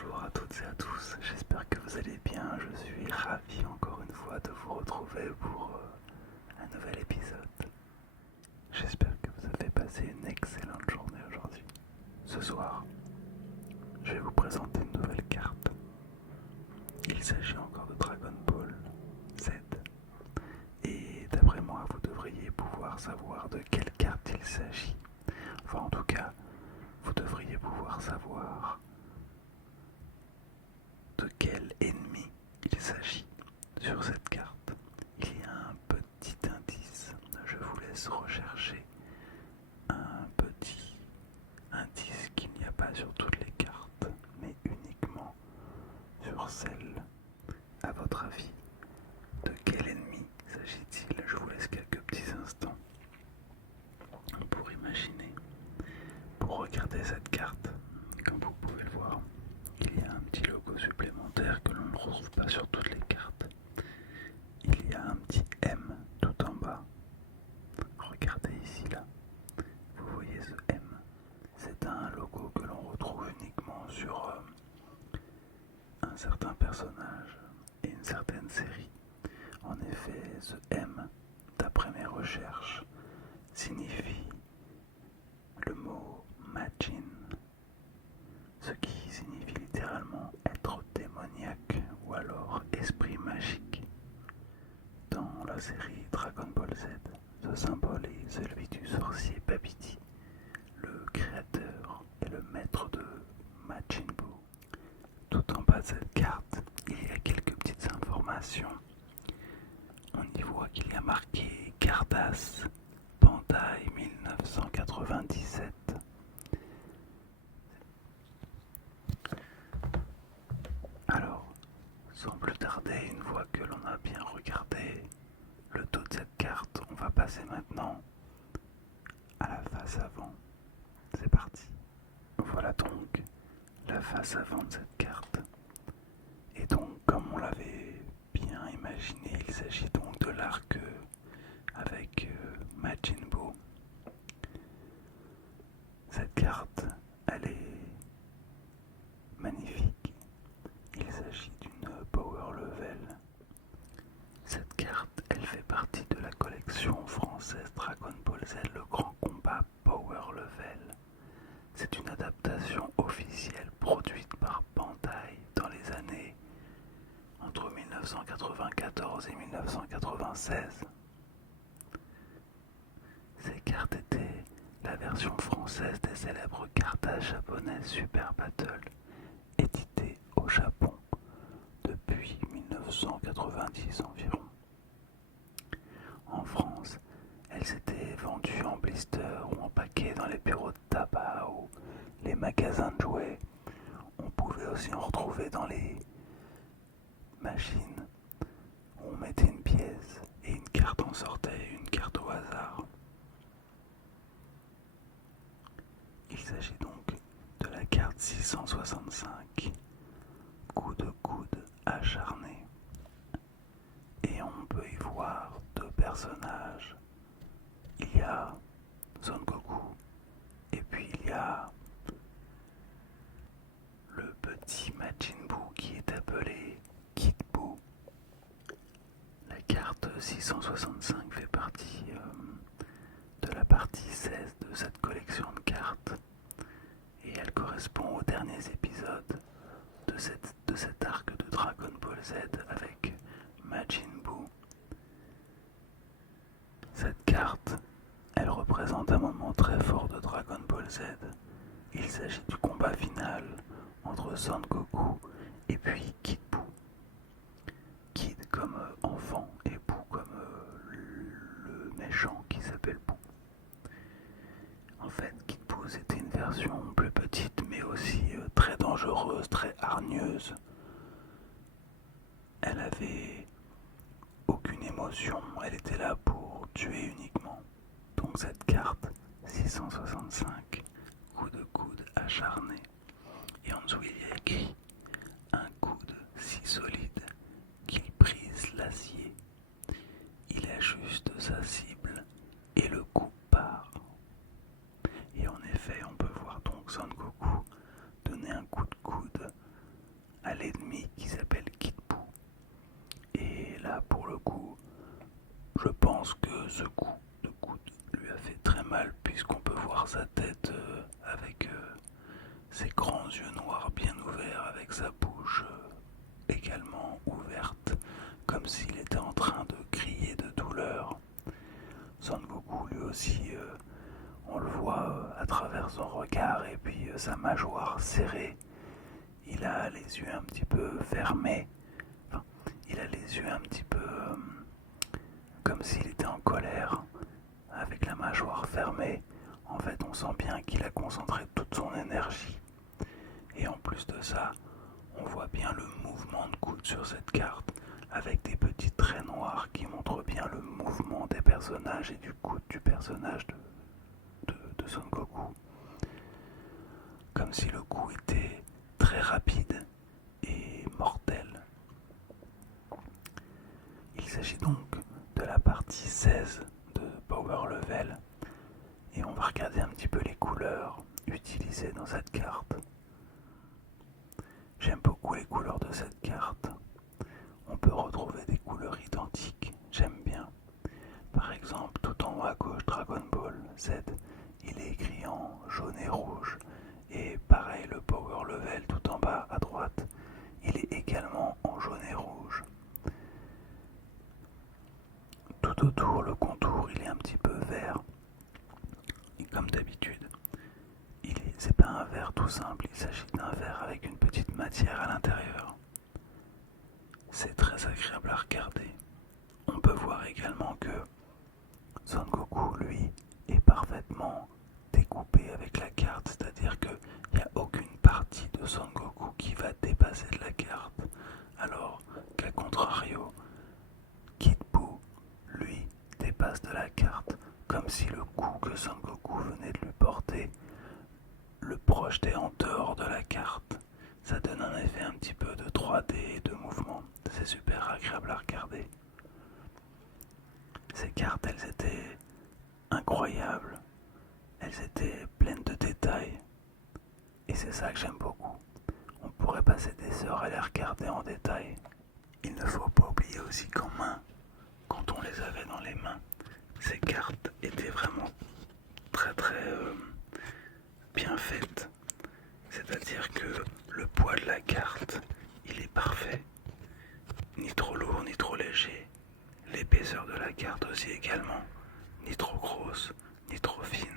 Bonjour à toutes et à tous, j'espère que vous allez bien, je suis ravi encore une fois de vous retrouver pour un nouvel épisode. J'espère que vous avez passé une excellente journée aujourd'hui. Ce soir, je vais vous présenter une nouvelle carte. Il s'agit encore de Dragon Ball Z. Et d'après moi, vous devriez pouvoir savoir de quelle carte il s'agit. Enfin en tout cas, vous devriez pouvoir savoir de quel ennemi il s'agit sur cette carte. Il y a un petit indice, je vous laisse rechercher un petit indice qu'il n'y a pas sur toutes les cartes, mais uniquement sur celle. À votre avis, de quel ennemi s'agit-il? Je vous laisse quelques petits instants pour imaginer, pour regarder cette carte. Comme vous pouvez le voir, il y a un petit logo supplémentaire que l'on ne retrouve pas sur toutes les cartes. Il y a un petit M tout en bas. Regardez ici là. Vous voyez ce M? C'est un logo que l'on retrouve uniquement sur un certain personnage et une certaine série. En effet, ce M, d'après mes recherches, signifie le mot Majin, ce qui signifie littéralement être démoniaque ou alors esprit magique. Dans la série Dragon Ball Z, ce symbole est celui du sorcier Babidi, le créateur et le maître de Majin Buu. Tout en bas de cette carte, il y a quelques petites informations. On y voit qu'il y a marqué Cardass, Bandai 1997. Alors, sans plus tarder, une fois que l'on a bien regardé le dos de cette carte, on va passer maintenant à la face avant. C'est parti. Voilà donc la face avant de cette carte. Et donc, comme on l'avait bien imaginé, il s'agit donc de l'arc avec Majin Buu. Cette carte, elle est magnifique. Il s'agit d'une Power Level. Cette carte, elle fait partie de la collection française Dragon Ball Z, le grand combat Power Level. C'est une adaptation officielle produite par Bandai dans les années entre 1994 et 1996. Ces cartes étaient la version française des célèbres cartes japonaises Super Battle, éditées au Japon depuis 1990 environ. En France, elles étaient vendues en blister ou en paquet dans les bureaux de tabac ou les magasins de jouets. On pouvait aussi en retrouver dans les machines où on mettait une pièce et une carte en sortait, une carte au hasard. Il s'agit donc de la carte 665, coup de coude acharné. Et on peut y voir deux personnages. Il y a Son Goku et puis il y a le petit Majin Buu qui est appelé Kid Buu. La carte 665 fait partie de la partie 16 de cette collection de cartes et elle correspond aux derniers épisodes de cet arc de Dragon Ball Z avec Majin Buu. Cette carte, elle représente un moment très fort de Dragon Ball Z. Il s'agit du combat final entre Son Goku et puis Kid Buu. Kid comme enfant et Buu comme le méchant qui s'appelle Buu. En fait, Kid Buu c'était une version plus petite mais aussi très dangereuse, très hargneuse. Elle avait aucune émotion, elle était là pour tuer uniquement. Donc cette carte 665, coup de coude acharné. Et en dessous il y a écrit un coude si solide qu'il brise l'acier. Il ajuste sa cible et le coup part. Et en effet, on peut voir donc Son Goku donner un coup de coude ce coup de coude lui a fait très mal puisqu'on peut voir sa tête avec ses grands yeux noirs bien ouverts, avec sa bouche également ouverte, comme s'il était en train de crier de douleur. Son Goku lui aussi, on le voit à travers son regard et puis sa mâchoire serrée. Il a les yeux un petit peu fermés. Enfin, il a les yeux un petit peu comme s'il était en colère, avec la mâchoire fermée. En fait, on sent bien qu'il a concentré toute son énergie. Et en plus de ça, on voit bien le mouvement de coude sur cette carte, avec des petits traits noirs qui montrent bien le mouvement des personnages et du coude du personnage de Son Goku. Comme si le coup était très rapide et mortel. Il s'agit donc de la partie 16 de Power Level, et on va regarder un petit peu les couleurs utilisées dans cette carte. J'aime beaucoup les couleurs de cette carte. On peut retrouver des couleurs identiques, j'aime bien. Par exemple, tout en haut à gauche, Dragon Ball Z, il est écrit en jaune et rouge. Et pareil, le Power Level tout en bas à droite, il est également en jaune et rouge. Tout autour, le contour, il est un petit peu vert. Et comme d'habitude, c'est pas un verre tout simple, il s'agit d'un verre avec une petite matière à l'intérieur. C'est très agréable à regarder. On peut voir également que Son Goku, lui, est parfaitement découpé avec la carte, c'est-à-dire qu'il n'y a aucune partie de Son Goku qui va dépasser de la carte, alors qu'à contrario, Kid Buu, lui, dépasse de la carte, comme si le coup que Son Goku venait de lui porter le projetait en dehors de la carte. Ça donne un effet un petit peu de 3D et de mouvement. C'est super agréable à regarder. Ces cartes, elles étaient incroyables. Elles étaient pleines de détails. Et c'est ça que j'aime beaucoup. On pourrait passer des heures à les regarder en détail. Il ne faut pas oublier aussi qu'en main, quand on les avait dans les mains, ces cartes étaient vraiment très bien faites. C'est-à-dire que le poids de la carte, il est parfait. Ni trop lourd, ni trop léger. L'épaisseur de la carte aussi également. Ni trop grosse, ni trop fine.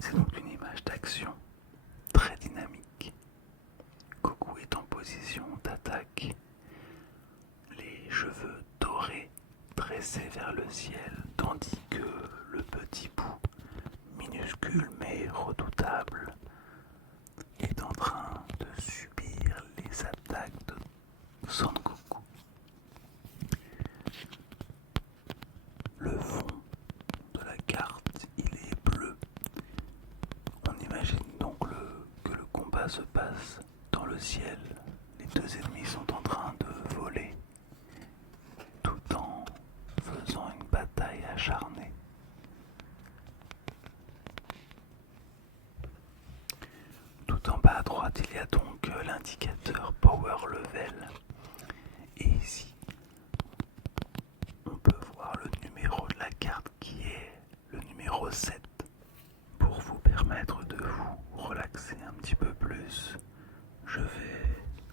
C'est donc une image d'action très dynamique. Goku est en position d'attaque. Les cheveux dorés dressés vers le ciel, tandis que le petit Buu, minuscule mais redoutable, est en train de subir les attaques de Son Goku. Le fond de la carte, il est bleu. On imagine donc que le combat se passe dans le ciel. Les deux ennemis sont en train de voler, tout en faisant une bataille acharnée. Tout en bas à droite, il y a donc l'indicateur Power Level. Et ici, on peut voir le numéro de la carte qui est le numéro 7. Pour vous permettre de vous relaxer un petit peu plus, je vais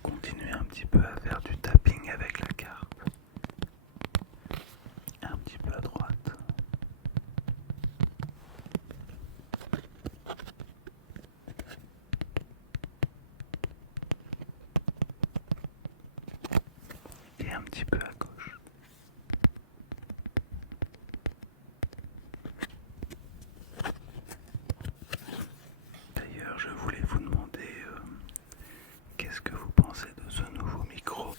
continuer un petit peu à faire du tapping avec la carte. Un petit peu à droite. Et un petit peu à gauche. D'ailleurs, je voulais vous demander qu'est-ce que vous pensez de ce nouveau micro.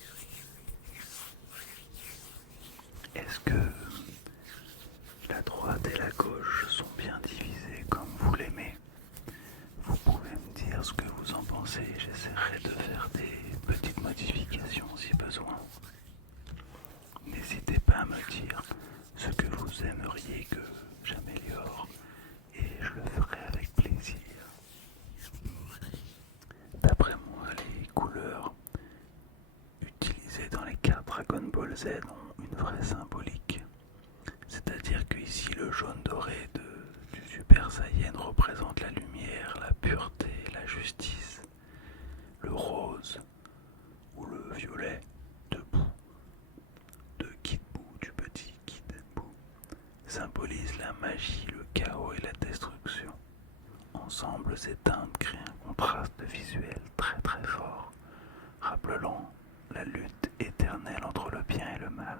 Est-ce que la droite et la gauche sont bien divisées comme vous l'aimez? Vous pouvez me dire ce que vous en pensez, j'essaierai de faire des petites modifications si besoin. N'hésitez pas à me dire ce que vous aimeriez que j'améliore et je le ferai avec plaisir. D'après moi, les couleurs utilisées dans les cartes Dragon Ball Z ont une vraie symbolique. C'est-à-dire qu'ici, jaune doré du Super Saiyan représente la lumière, la pureté, la justice. Le rose ou le violet de Boo, de Kid Boo, du petit Kid Boo, symbolise la magie, le chaos et la destruction. Ensemble, ces teintes créent un contraste visuel très très fort, rappelant la lutte éternelle entre le bien et le mal.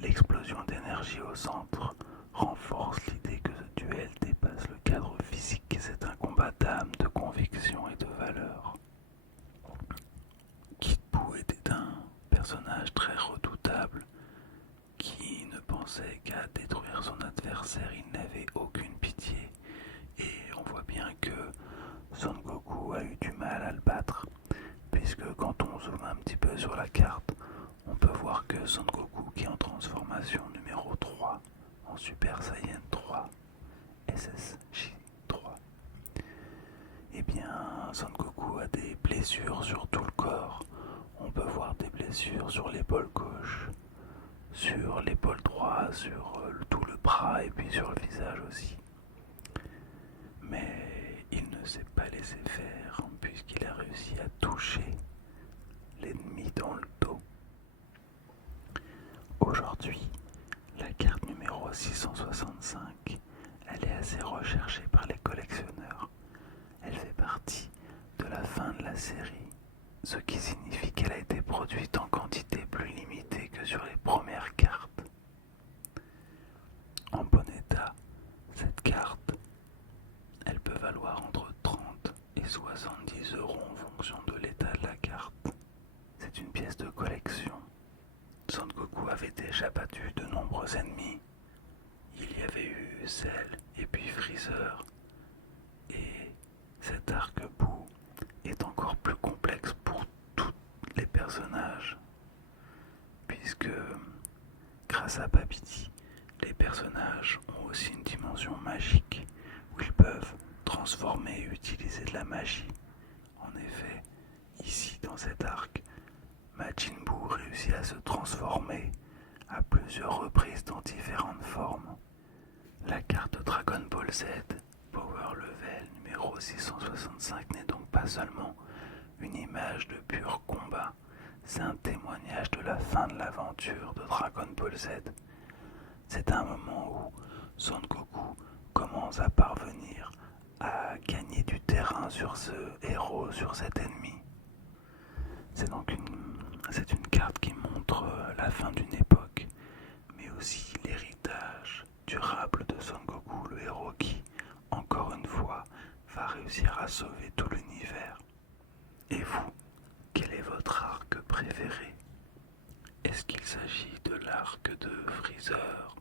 L'explosion d'énergie au centre renforce l'idée que ce duel dépasse le cadre physique et c'est un combat d'âme, de conviction et de valeur. Kid Boo était un personnage très redoutable qui ne pensait qu'à détruire son adversaire, il n'avait aucune pitié et on voit bien que Son Goku a eu du mal à le battre puisque quand on zoome un petit peu sur la carte, on peut voir que Son Goku qui est en transformation numéro 3 en Super Saiyan 3 SSJ3, eh bien Son Goku a des blessures sur tout le corps. On peut voir des blessures sur l'épaule gauche, sur l'épaule droite, sur tout le bras et puis sur le visage aussi. Mais il ne s'est pas laissé faire puisqu'il a réussi à toucher l'ennemi dans le dos. Aujourd'hui, la carte numéro 665, elle est assez recherchée par les collectionneurs. Elle fait partie de la fin de la série, ce qui signifie qu'elle a été produite en quantité plus limitée que sur les premières cartes. En bon état, cette carte, elle peut valoir entre 30 et 70 euros en fonction de l'état de la carte. C'est une pièce de collection. Son Goku avait déjà battu de nombreux ennemis. Il y avait eu Cell et puis Freezer. Et cet arc Boo est encore plus complexe pour tous les personnages, puisque grâce à Babidi, les personnages ont aussi une dimension magique où ils peuvent transformer et utiliser de la magie. En effet, ici dans cet arc, Majin Buu réussit à se transformer à plusieurs reprises dans différentes formes. La carte Dragon Ball Z Power Level numéro 665 n'est donc pas seulement une image de pur combat, c'est un témoignage de la fin de l'aventure de Dragon Ball Z. C'est un moment où Son Goku commence à parvenir à gagner du terrain sur ce héros, sur cet ennemi. C'est donc une carte qui montre la fin d'une époque, mais aussi l'héritage durable de Son Goku, le héros qui, encore une fois, va réussir à sauver tout l'univers. Et vous, quel est votre arc préféré? Est-ce qu'il s'agit de l'arc de Freezer,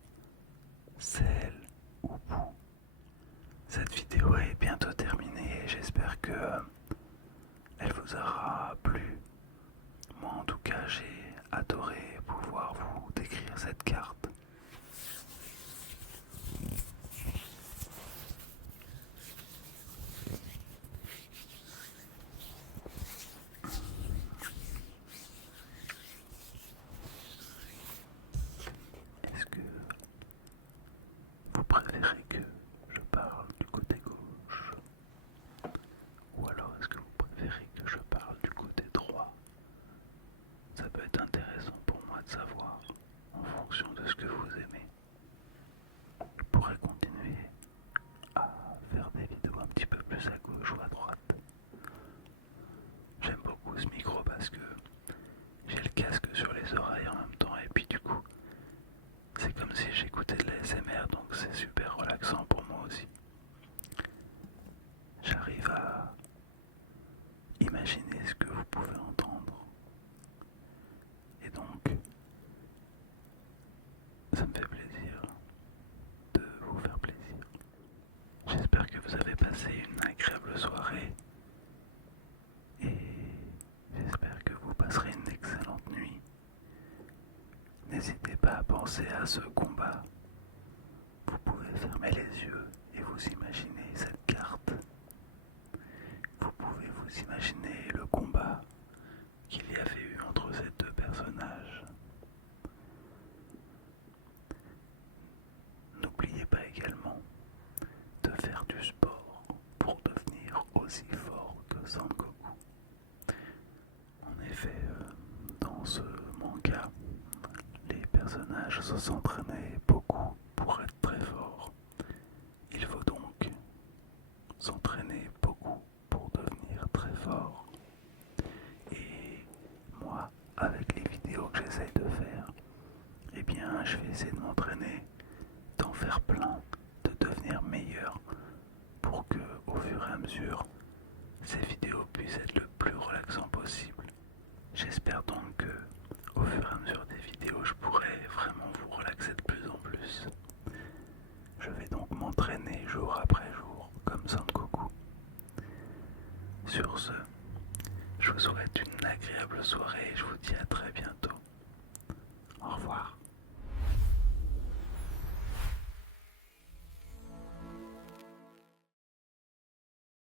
Cell ou Boo? Cette vidéo est bientôt terminée et j'espère que elle vous aura plu. Moi en tout cas j'ai adoré pouvoir vous décrire cette carte. Est-ce que vous préférez que je parle du côté gauche? Ou alors est-ce que vous préférez que je parle du côté droit? Ça peut être intéressant pour moi de savoir, en fonction de ce que vous aimez. Je pourrais continuer à faire des vidéos un petit peu plus à gauche ou à droite. J'aime beaucoup ce micro parce que j'ai le casque sur les oreilles en même temps et puis du coup c'est comme si j'écoutais de la l'ASMR, donc c'est super relaxant pour moi aussi. je vais essayer de m'entraîner, d'en faire plein, de devenir meilleur pour que, au fur et à mesure, ces vidéos puissent être le plus relaxant possible. J'espère donc que, au fur et à mesure des vidéos, je pourrai vraiment vous relaxer de plus en plus. Je vais donc m'entraîner jour après jour, comme Son Goku. Sur ce, je vous souhaite une agréable soirée et je vous dis à très